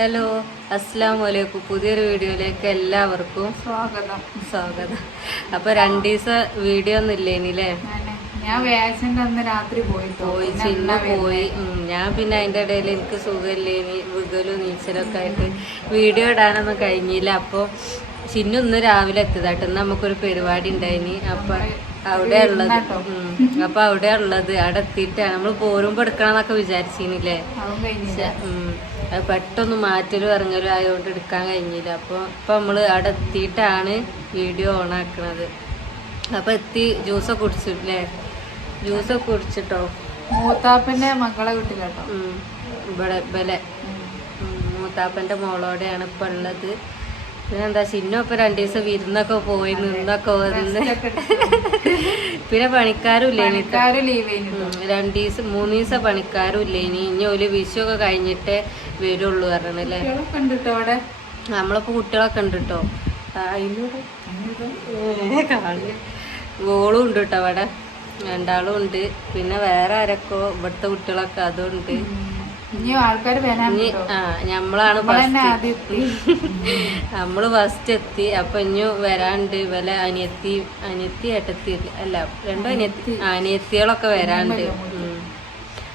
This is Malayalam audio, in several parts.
ഹലോ, അസ്സലാമു അലൈക്കും. പുതിയൊരു വീഡിയോയിലേക്ക് എല്ലാവർക്കും സ്വാഗതം. അപ്പൊ 2 ദിവസം വീഡിയോ ഒന്നും ഇല്ലേനില്ലേ? ഞാൻ വ്യാഴാഴ്ചന്റെ അന്ന് രാത്രി പോയി ചിന്ന പോയി. ഞാൻ പിന്നെ അതിന്റെ ഇടയിൽ എനിക്ക് സുഖമില്ലേനി, വികലും നീച്ചലൊക്കെ ആയിട്ട് വീഡിയോ ഇടാനൊന്നും കഴിഞ്ഞില്ല. അപ്പോൾ ചിന്നു ഇന്ന് രാവിലെ എത്തിയതായിട്ട് ഇന്ന് നമുക്കൊരു പരിപാടി ഉണ്ടായിനി. അപ്പൊ അവിടെ ഉള്ളത് അവിടെ എത്തിയിട്ടാണ് നമ്മൾ പോരുമ്പോ എടുക്കണമെന്നൊക്കെ വിചാരിച്ചിരുന്നില്ലേ. അത് പെട്ടെന്ന് മാറ്റലും ഇറങ്ങലും ആയതുകൊണ്ട് എടുക്കാൻ കഴിഞ്ഞില്ല. അപ്പോൾ ഇപ്പം നമ്മൾ അവിടെ എത്തിയിട്ടാണ് വീഡിയോ ഓൺ ആക്കണത്. അപ്പം എത്തി ജ്യൂസൊക്കെ കുടിച്ചിട്ടില്ലേ? ജ്യൂസൊക്കെ കുടിച്ചിട്ടോ. മൂത്താപ്പന്റെ മക്കളെ വീട്ടിലോട്ടോ. ഇവിടെ മൂത്താപ്പന്റെ മോളോടെയാണ് ഇപ്പം ഉള്ളത്. പിന്നെന്താ ചിന്നു ഇപ്പം 2 ദിവസം വിരുന്നൊക്കെ പോയി നിന്നൊക്കെ വന്ന്. പിന്നെ പണിക്കാരും ഇല്ലേനി. 2 ദിവസം 3 ദിവസം പണിക്കാരും ഇല്ലേനി. ഇനി ഒരു വിഷുവൊക്കെ കഴിഞ്ഞിട്ടേ വരുള്ളൂ പറഞ്ഞല്ലേ. നമ്മളിപ്പോ കുട്ടികളൊക്കെ ഉണ്ട് കേട്ടോ. ഓളും ഉണ്ട് കേട്ടോ അവിടെ, 2 ഉണ്ട്. പിന്നെ വേറെ ആരൊക്കെ ഇവിടുത്തെ കുട്ടികളൊക്കെ അതും ഉണ്ട്. നമ്മളാണ് നമ്മള് ഫസ്റ്റ് എത്തി. അപ്പൊ ഇനി വരാണ്ട് വില അനിയത്തി ഏട്ടത്തി അല്ല 2 അനിയത്തികളൊക്കെ വരാണ്ട്.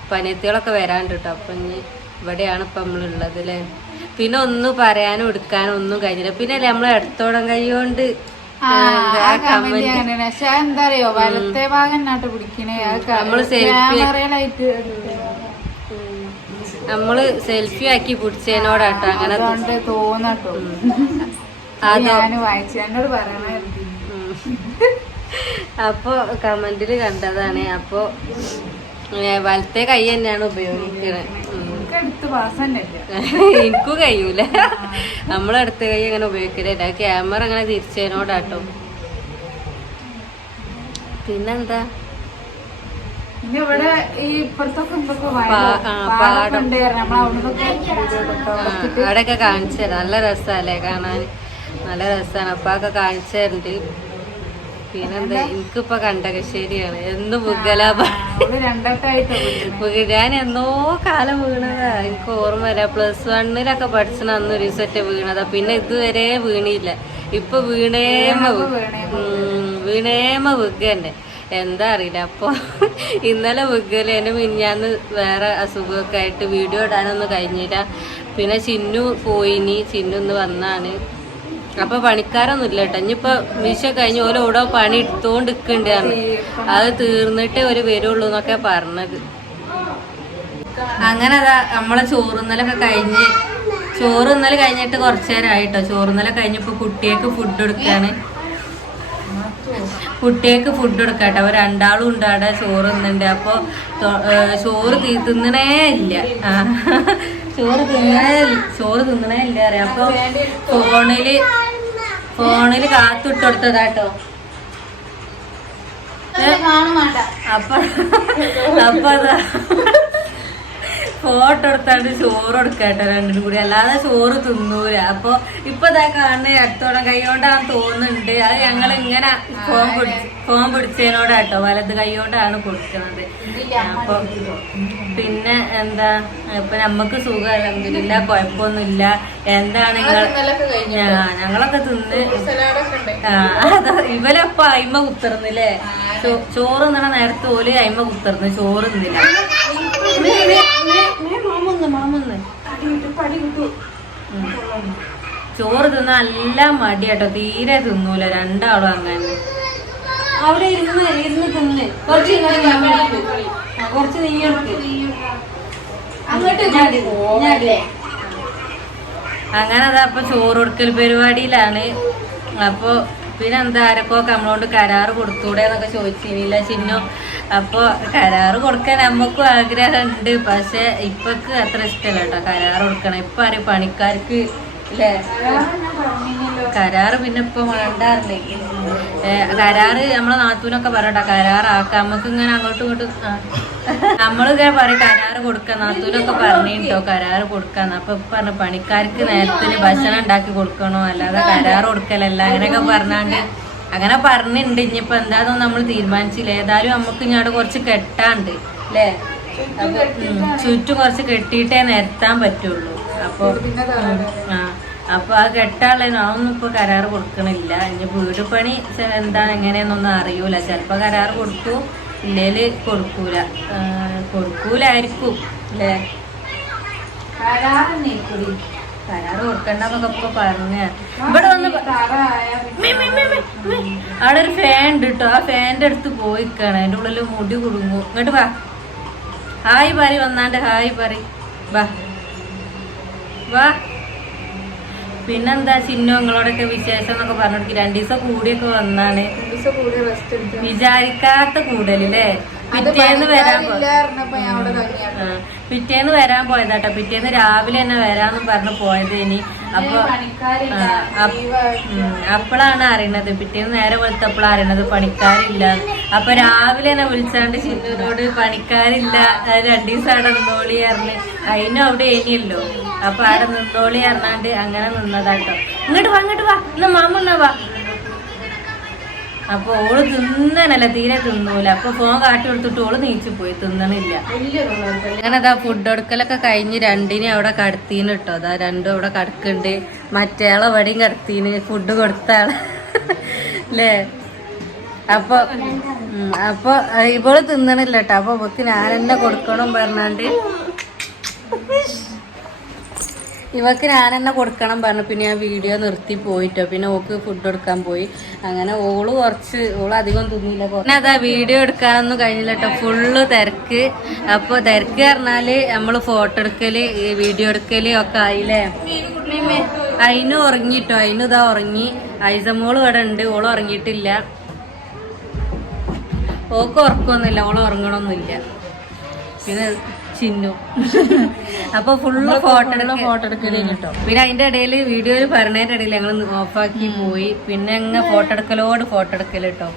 അപ്പൊ അനിയത്തികളൊക്കെ വരാണ്ട് കേട്ടോ. അപ്പൊ ഇനി ഇവിടെയാണ് ഇപ്പൊ നമ്മളുള്ളത് അല്ലേ. പിന്നെ ഒന്നും പറയാനും എടുക്കാനും ഒന്നും കഴിഞ്ഞില്ല. പിന്നെ നമ്മള് അടുത്തോടം കൈകൊണ്ട് എന്താ അറിയോ, വലത്തെ ഭാഗം നാട്ട് പിടിക്കണേ. നമ്മള് സെൽഫി ആക്കി പിടിച്ചതിനോടാട്ടോ അങ്ങനെ തോന്നട്ടോ. എന്നോട് പറയണ അപ്പൊ കമന്റില് കണ്ടതാണ്. അപ്പൊ വലത്തെ കൈ തന്നെയാണ് ഉപയോഗിക്കണത്. എനിക്കും കഴിയൂല. നമ്മളടുത്ത കൈ അങ്ങനെ ഉപയോഗിക്കലില്ല. ക്യാമറ അങ്ങനെ തിരിച്ചതിനോടാട്ടോ. പിന്നെന്താ അവിടെയൊക്കെ കാണിച്ചു തരാം. നല്ല രസമല്ലേ കാണാൻ, നല്ല രസമാണ്. അപ്പൊ അതൊക്കെ കാണിച്ചു തരുന്നുണ്ട്. പിന്നെന്താ എനിക്കിപ്പൊ കണ്ടകശ്ശേരിയാണ്. എന്ന് ഞാൻ എന്നോ കാലം വീണതാ. എനിക്ക് ഓർമ്മ വരാ. +1 പഠിച്ചണ അന്ന് ഒരു ദിവസത്തെ വീണതാ. പിന്നെ ഇതുവരെ വീണില്ല. ഇപ്പൊ വീണേമ വിഗന്നെ എന്താ അറിയില്ല. അപ്പൊ ഇന്നലെ വിഗല് എന്നെ മിനിഞ്ഞാന്ന് വേറെ അസുഖമൊക്കെ ആയിട്ട് വീഡിയോ ഇടാനൊന്നും കഴിഞ്ഞില്ല. പിന്നെ ചിന്നു പോയിനി. ചിന്നു ഇന്ന് വന്നാണ്. അപ്പൊ പണിക്കാരൊന്നും ഇല്ല കേട്ടോ. ഇനിയിപ്പൊ വിഷ കഴിഞ്ഞ് ഓരോ ഓടോ പണി എടുത്തോണ്ട് നിൽക്കണ്ടാണ്. അത് തീർന്നിട്ടേ ഒരു വരുള്ളൂ എന്നൊക്കെ പറഞ്ഞത്. അങ്ങനെ അതാ നമ്മളെ ചോറുന്നലൊക്കെ കഴിഞ്ഞ്, ചോറുന്നല് കഴിഞ്ഞിട്ട് കുറച്ചു നേരമായിട്ടോ. ചോറുന്നല കഴിഞ്ഞപ്പോ കുട്ടികൾക്ക് ഫുഡ് കൊടുക്കാണ്. കുട്ടികൾക്ക് ഫുഡ് കൊടുക്കാട്ടോ. അവർ 2 ഉണ്ട് അവിടെ ചോറ് തിന്നുണ്ട്. അപ്പൊ ചോറ് തിന്നണേ ഇല്ല. ചോറ് തിന്നണേ ഇല്ല അറിയാം. അപ്പൊ ഫോണില് കാത്തിട്ട് കൊടുത്തതാട്ടോ. അപ്പൊ അതാ ഫോട്ടോ എടുത്താണ്ട് ചോറ് കൊടുക്കാട്ടോ 2 കൂടി. അല്ലാതെ ചോറ് തിന്നൂല. അപ്പൊ ഇപ്പൊ ഇതാ കാണുന്ന അടുത്തോളം കൈകൊണ്ടാണ് തോന്നുന്നുണ്ട്. അത് ഞങ്ങൾ ഇങ്ങനെ ഫോൺ പിടിച്ചതിനോടാട്ടോ. വലത് കൈകൊണ്ടാണ് കൊടുക്കുന്നത്. അപ്പൊ പിന്നെ എന്താ ഇപ്പൊ നമ്മക്ക് സുഖം അൽഹംദുലില്ല, കുഴപ്പമൊന്നുമില്ല. എന്താണ് ഞങ്ങളൊക്കെ തിന്ന് ഇവലപ്പ അയിമ കുത്തിർന്നില്ലേ. ചോറ് തിന്നണ നേരത്തെ ഓല് അയിമ കുത്തിർന്ന് ചോറ് തിന്നില്ല. ചോറ് തിന്ന നല്ല മടിയാട്ടോ. തീരെ തിന്നൂല 2 ആളും. അങ്ങനെ അവിടെ ഇരുന്ന് തിന്ന് കുറച്ച് നീയെടുക്ക്. അങ്ങനെ അതാ അപ്പൊ ചോറ് കൊടുക്കൽ പരിപാടിയിലാണ്. അപ്പൊ പിന്നെ എന്താ ആരൊക്കെ നമ്മളോട് കരാറ് കൊടുത്തൂടെ എന്നൊക്കെ ചോദിച്ചില്ല ചിന്നു. അപ്പൊ കരാറ് കൊടുക്കാൻ നമുക്കും ആഗ്രഹമുണ്ട്. പക്ഷെ ഇപ്പൊക്ക് അത്ര ഇഷ്ടമല്ല കേട്ടോ കരാറ് കൊടുക്കണം. ഇപ്പൊ അറിയാം പണിക്കാർക്ക് അല്ലേ കരാറ്. പിന്നെ ഇപ്പൊ വേണ്ടാറില്ലേ കരാറ്. നമ്മളെ നാത്തൂനൊക്കെ പറയട്ടോ കരാറാക്കാം. നമുക്ക് ഇങ്ങനെ അങ്ങോട്ടും ഇങ്ങോട്ടും നമ്മളിങ്ങനെ പറയും കരാറ് കൊടുക്കാം. നാത്തൂനൊക്കെ പറഞ്ഞിട്ടോ കരാറ് കൊടുക്കാന്ന്. അപ്പൊ പറഞ്ഞു പണിക്കാർക്ക് നേരത്തിന് ഭക്ഷണം ഉണ്ടാക്കി കൊടുക്കണോ, അല്ലാതെ കരാറ് കൊടുക്കലല്ല അങ്ങനെയൊക്കെ പറഞ്ഞാണ്ട് അങ്ങനെ പറഞ്ഞിട്ടുണ്ട്. ഇനിയിപ്പോ എന്താണെന്ന് നമ്മൾ തീരുമാനിച്ചില്ല. ഏതായാലും നമുക്ക് ഇങ്ങോട്ട് കുറച്ച് കെട്ടാണ്ട് അല്ലേ. ചുറ്റും കുറച്ച് കെട്ടിയിട്ടേ നിരത്താൻ പറ്റുള്ളൂ. അപ്പൊ അപ്പൊ ആ കെട്ടാളേനു അതൊന്നും ഇപ്പൊ കരാറ് കൊടുക്കണില്ല. ഇനി വീട് പണി എന്താണ് എങ്ങനെയാന്നൊന്നും അറിയൂല. ചിലപ്പോ കരാറ് കൊടുക്കും, ഇല്ലേല് കൊടുക്കൂലായിരിക്കും അല്ലേ. കരാറ് കൊടുക്കണ്ടെന്നൊക്കെ ഇപ്പൊ പറഞ്ഞ. ഇവിടെ വന്ന് അവിടെ ഒരു ഫാൻ ഉണ്ട് കേട്ടോ. ആ ഫാനിന്റെ അടുത്ത് പോയിക്കാണ്. അതിന്റെ ഉള്ളില് മുടി കുടുങ്ങും. ഇങ്ങോട്ട് വാ, ഹായ് പറ വന്നാണ്ട്, ഹായ് പറ. വാ. പിന്നെന്താ ചിന്നു നിങ്ങളോടൊക്കെ വിശേഷം എന്നൊക്കെ പറഞ്ഞിട്ട് 2 ദിവസം കൂടിയൊക്കെ വന്നാണ്. വിചാരിക്കാത്ത കൂടലല്ലേ. പിറ്റേന്ന് വരാൻ പോയതാട്ടോ. പിറ്റേന്ന് രാവിലെ തന്നെ വരാന്നും പറഞ്ഞു പോയത്. ഇനി അപ്പൊ അപ്പോഴാണ് അറിയണത്, പിറ്റേന്ന് നേരെ വെളുത്തപ്പോഴാണ് അറിയണത് പണിക്കാരില്ല. അപ്പൊ രാവിലെ തന്നെ വിളിച്ചാണ്ട് ചിന്നുവിനോട് പണിക്കാരില്ല, 2 ദിവസം അവിടെ നിന്നോളി പറഞ്ഞ്. അതിനും അവിടെ ഏനിയല്ലോ. അപ്പൊ അവിടെ നിന്നോളി പറഞ്ഞാണ്ട് അങ്ങനെ നിന്നതാട്ടോ. ഇങ്ങോട്ട് വാ എന്നാ മാമ എന്നാ വാ. അപ്പൊ ഓള് തിന്നനല്ല, തീരെ തിന്നൂല. അപ്പൊ ഫോൺ കാട്ടി കൊടുത്തിട്ട് ഓള് നീച്ചു പോയി, തിന്നണില്ല. അങ്ങനെ അതാ ഫുഡ് എടുക്കലൊക്കെ കഴിഞ്ഞ് 2നെ അവിടെ കടത്തീന് കേട്ടോ. അതാ 2 അവിടെ കടക്കുന്നുണ്ട്. മറ്റേയാളെ വടിയും കടത്തീന്, ഫുഡ് കൊടുത്ത ആളെ അല്ലേ. അപ്പൊ ഇവള് തിന്നണില്ല കേട്ടോ. അപ്പൊ ഇവക്ക് ഞാൻ തന്നെ കൊടുക്കണം പറഞ്ഞാണ്ട് പറഞ്ഞു. പിന്നെ ഞാൻ വീഡിയോ നിർത്തി പോയിട്ടോ. പിന്നെ ഓക്ക് ഫുഡ് എടുക്കാൻ പോയി. അങ്ങനെ ഓള് അധികം തിന്നില്ല. പിന്നെ അതാ വീഡിയോ എടുക്കാനൊന്നും കഴിഞ്ഞില്ല കേട്ടോ. ഫുള്ള് തിരക്ക്. അപ്പൊ തിരക്ക് പറഞ്ഞാല് നമ്മള് ഫോട്ടോ എടുക്കല്, വീഡിയോ എടുക്കല് ഒക്കെ ആയില്ലേ. അതിന് ഉറങ്ങിട്ടോ. ഇതാ ഉറങ്ങി. ഐസമോള് ഇവിടെ ഉണ്ട്, ഓള് ഉറങ്ങിയിട്ടില്ല. ഓക്ക് ഉറക്കൊന്നുമില്ല, ഓള് ഉറങ്ങണമൊന്നുമില്ല. പിന്നെ ചിന്നു അപ്പൊ ഫുള്ള് ഫോട്ടോ എടുക്കല് കേട്ടോ. പിന്നെ അതിന്റെ ഇടയിൽ വീഡിയോയിൽ പറഞ്ഞതിന്റെ ഇടയിൽ ഞങ്ങൾ ഓഫാക്കി പോയി. പിന്നെ അങ്ങ് ഫോട്ടോ എടുക്കല് കേട്ടോ.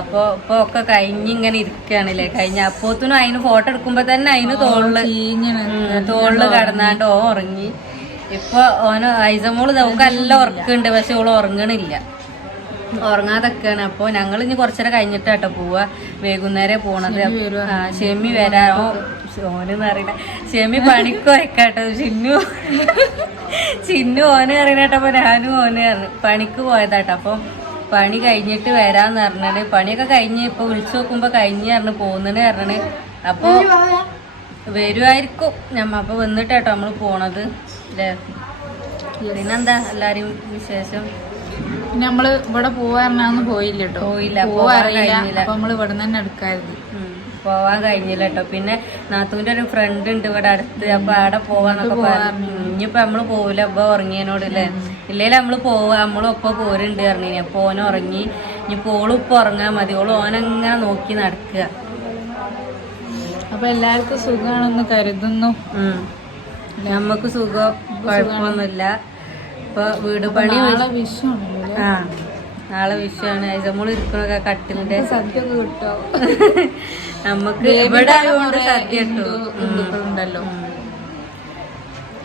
അപ്പൊ ഇപ്പൊ ഒക്കെ കഴിഞ്ഞിങ്ങനെ ഇരിക്കുകയാണല്ലേ. കഴിഞ്ഞ അപ്പോത്തിനും അതിന് ഫോട്ടോ എടുക്കുമ്പോ തന്നെ അതിന് തോളില് കടന്നാണ്ട് ഉറങ്ങി. ഇപ്പൊ ഓന് ഐസമോള് നമുക്ക് നല്ല ഉറക്കുന്നുണ്ട്, പക്ഷെ ഓള് ഉറങ്ങണില്ല, ഉറങ്ങാതൊക്കെയാണ്. അപ്പൊ ഞങ്ങൾ ഇനി കുറച്ചേരം കഴിഞ്ഞിട്ടാട്ടോ പോവാ. വൈകുന്നേരം പോണത്. ഷെമി വരാനോ ഓനെന്ന് അറിയണ, ഷെമി പണിക്കോ വെക്കാട്ടോ. ചിന്നു ഓന് അറിയണേട്ടപ്പോ ഞാനും ഓന് പണിക്ക് പോയതാട്ടോ. അപ്പൊ പണി കഴിഞ്ഞിട്ട് വരാന്ന് പറഞ്ഞത്. പണിയൊക്കെ കഴിഞ്ഞ് ഇപ്പൊ വിളിച്ചു നോക്കുമ്പോ കഴിഞ്ഞ് പോകുന്നതിന് പറഞ്ഞത്. അപ്പൊ വരുമായിരിക്കും അപ്പൊ വന്നിട്ടാട്ടോ നമ്മള് പോണത് അല്ലേ. പിന്നെന്താ എല്ലാരും വിശേഷം? നമ്മള് ഇവിടെ പോവാറിനൊന്നും പോയില്ല കേട്ടോ. പോവാറില്ല. അപ്പൊ നമ്മള് ഇവിടെ തന്നെ എടുക്കായിരുന്നു. പോവാൻ കഴിഞ്ഞില്ല കേട്ടോ. പിന്നെ നാത്തൂന്റെ ഒരു ഫ്രണ്ട് ഉണ്ട് ഇവിടെ അടുത്ത്. അപ്പൊ അവിടെ പോവാന്നൊക്കെ പറഞ്ഞു. ഇനിയിപ്പൊ നമ്മള് പോവില്ല, അപ്പൊ ഉറങ്ങിയനോട് അല്ലേ. ഇല്ലേലും നമ്മള് നമ്മളൊപ്പം പോരുണ്ട് പറഞ്ഞു. അപ്പൊ ഓന് ഉറങ്ങി. ഇനിയിപ്പോ ഓളും ഇപ്പൊ ഉറങ്ങാൻ മതി. ഓനങ്ങനെ നോക്കി നടക്കുക. അപ്പൊ എല്ലാവർക്കും സുഖമാണെന്ന് കരുതുന്നു. നമ്മക്ക് സുഖം, കുഴപ്പമൊന്നുമില്ല. ഇപ്പൊ വീട് പണി നാളെ വിഷുവാണ്. ഐസമോള് ഇരിക്കണൊക്കെ കട്ടിലിന്റെ സദ്യ കിട്ടോ. നമുക്ക് ഇവിടെ ആയതുകൊണ്ട് സദ്യ ഉണ്ടല്ലോ.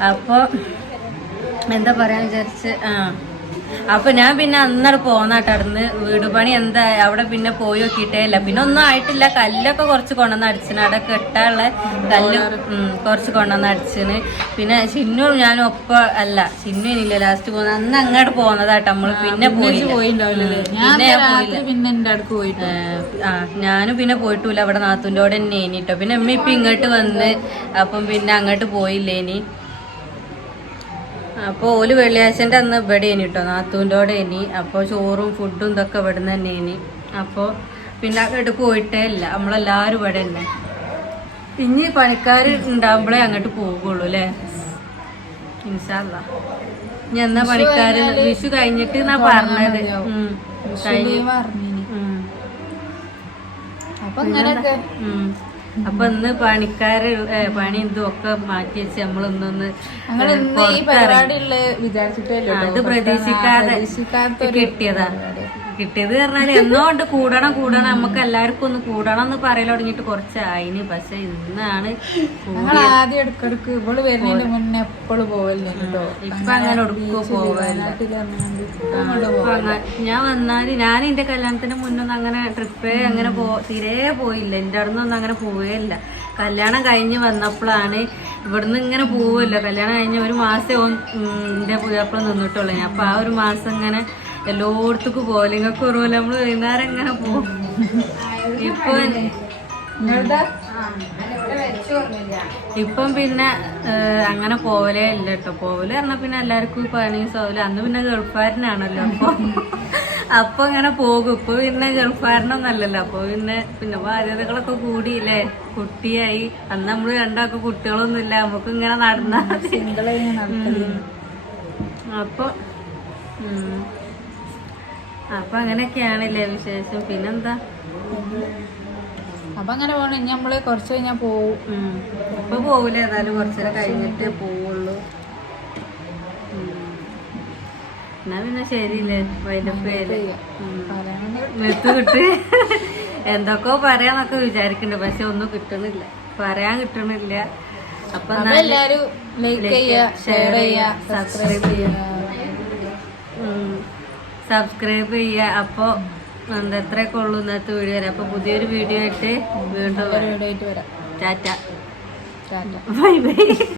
അപ്പൊ എന്താ പറയാൻ വിചാരിച്ച് അപ്പൊ ഞാൻ പിന്നെ അന്നവിടെ പോന്നാട്ടടന്ന്. വീട് പണി എന്താ അവിടെ പിന്നെ പോയി നോക്കിയിട്ടേ ഇല്ല. പിന്നെ ഒന്നും ആയിട്ടില്ല. കല്ലൊക്കെ കുറച്ച് കൊണ്ടുവന്ന് അടിച്ചിന്. അവിടെ കെട്ടാനുള്ള കല്ല് കുറച്ച് കൊണ്ടുവന്ന് അടിച്ചിന്. പിന്നെ ചിന്നു ഞാനും ചിന്നു ഇനിയില്ല ലാസ്റ്റ് പോകുന്ന അന്ന് അങ്ങോട്ട് പോകുന്നതാട്ടോ നമ്മള്. പിന്നെ പോയില്ല. ഞാനും പിന്നെ പോയിട്ടില്ല. അവിടെ നാത്തൂൻ്റെ കൂടെ തന്നെ ഇനിട്ടോ. പിന്നെ അമ്മ ഇപ്പൊ ഇങ്ങോട്ട് വന്ന്. അപ്പം പിന്നെ അങ്ങോട്ട് പോയില്ലേനി. അപ്പോൾ ഓല് വെള്ളിയാഴ്ചൻ്റെ അന്ന് ഇവിടെ ഇനി കേട്ടോ, നാത്തൂൻ്റെ കൂടെ ഇനി. അപ്പോൾ ചോറും ഫുഡും ഇതൊക്കെ ഇവിടെ നിന്ന് തന്നെ ഇനി. അപ്പോൾ പിന്നെ അങ്ങോട്ട് പോയിട്ടേ ഇല്ല. നമ്മളെല്ലാവരും ഇവിടെ തന്നെ. ഇനി പണിക്കാർ ഉണ്ടാകുമ്പോഴേ അങ്ങോട്ട് പോകുള്ളൂ അല്ലേ. ഇൻഷാ അല്ലാ. ഇനി എന്നാ പണിക്കാർ വിഷു കഴിഞ്ഞിട്ട് എന്നാ പറഞ്ഞത്. അപ്പൊ ഇന്ന് പണിക്കാര് പണി ഇതും ഒക്കെ മാറ്റി വെച്ച് നമ്മളിന്നൊന്ന് അത് പ്രതീക്ഷിക്കാതെ കിട്ടിയത് പറഞ്ഞാല് എന്നോണ്ട് കൂടണം നമുക്ക് എല്ലാവർക്കും ഒന്ന് കൂടണം എന്ന് പറയൽ തുടങ്ങിയിട്ട് കുറച്ചായിന്. പക്ഷെ ഇന്നാണ് ആദ്യം ഇടക്കിടക്ക് ഇവള് വരുന്നതിന് മുന്നേ എപ്പോഴും പോവല്ലോ. ഇപ്പൊ അങ്ങനെ ഒടുക്കോ പോവല്ല. ഞാൻ വന്നാല് ഞാൻ എന്റെ കല്യാണത്തിന് മുന്നൊന്നും അങ്ങനെ ട്രിപ്പേ അങ്ങനെ തീരെ പോയില്ല. എന്റെ അവിടെ നിന്നൊന്നും അങ്ങനെ പോവുകയില്ല. കല്യാണം കഴിഞ്ഞ് വന്നപ്പോഴാണ് ഇവിടുന്ന് ഇങ്ങനെ പോവുമല്ലോ. കല്യാണം കഴിഞ്ഞ ഒരു മാസം എൻ്റെ പുതിയപ്പള നിന്നിട്ടുള്ളൂ. അപ്പൊ ആ ഒരു മാസം ഇങ്ങനെ എല്ലായിടത്തേക്കും പോലെ നിങ്ങൾക്ക് ഓർമ്മയില്ല, നമ്മള് വൈകുന്നേരം ഇങ്ങനെ പോകും. ഇപ്പം പിന്നെ അങ്ങനെ പോവലേ ഇല്ല കേട്ടോ. പോവല് പറഞ്ഞാൽ പിന്നെ എല്ലാവർക്കും പണിയും സൗകര്യം. അന്ന് പിന്നെ ഗൾഫുകാരനാണല്ലോ. അപ്പൊ ഇങ്ങനെ പോകും. ഇപ്പൊ പിന്നെ ഗൾഫുകാരനൊന്നല്ലല്ലോ. അപ്പൊ പിന്നെ ബാധ്യതകളൊക്കെ കൂടിയില്ലേ, കുട്ടിയായി. അന്ന് നമ്മള് രണ്ടാൾക്ക് കുട്ടികളൊന്നും ഇല്ല, നമുക്ക് ഇങ്ങനെ നടന്ന അപ്പൊ അങ്ങനെയൊക്കെയാണല്ലേ വിശേഷം. പിന്നെന്താ, അപ്പൊ അങ്ങനെ പോകണം. ഇനി നമ്മള് കുറച്ച് കഴിഞ്ഞാൽ പോവും. ഇപ്പൊ പോവില്ല, ഏതായാലും കുറച്ചേരം കഴിഞ്ഞിട്ടേ പോവുള്ളൂ. എന്നാ പിന്നെ ശരിയില്ലേ, വൈലപ്പേല് മെത്ത് കിട്ട്. എന്തൊക്കെയോ പറയാന്നൊക്കെ വിചാരിക്കണ്ട്, പക്ഷെ ഒന്നും കിട്ടണില്ല, പറയാൻ കിട്ടണില്ല. അപ്പൊ എല്ലാരും ലൈക്ക് ചെയ്യുക, ഷെയർ ചെയ്യുക, സബ്സ്ക്രൈബ് ചെയ്യുക. അപ്പൊ എത്രയൊക്കെ ഉള്ളൂ ഇന്നത്തെ വീഡിയോ വരാം. അപ്പൊ പുതിയൊരു വീഡിയോ ആയിട്ട് വീണ്ടും വരാം. Tata tata. Bye by.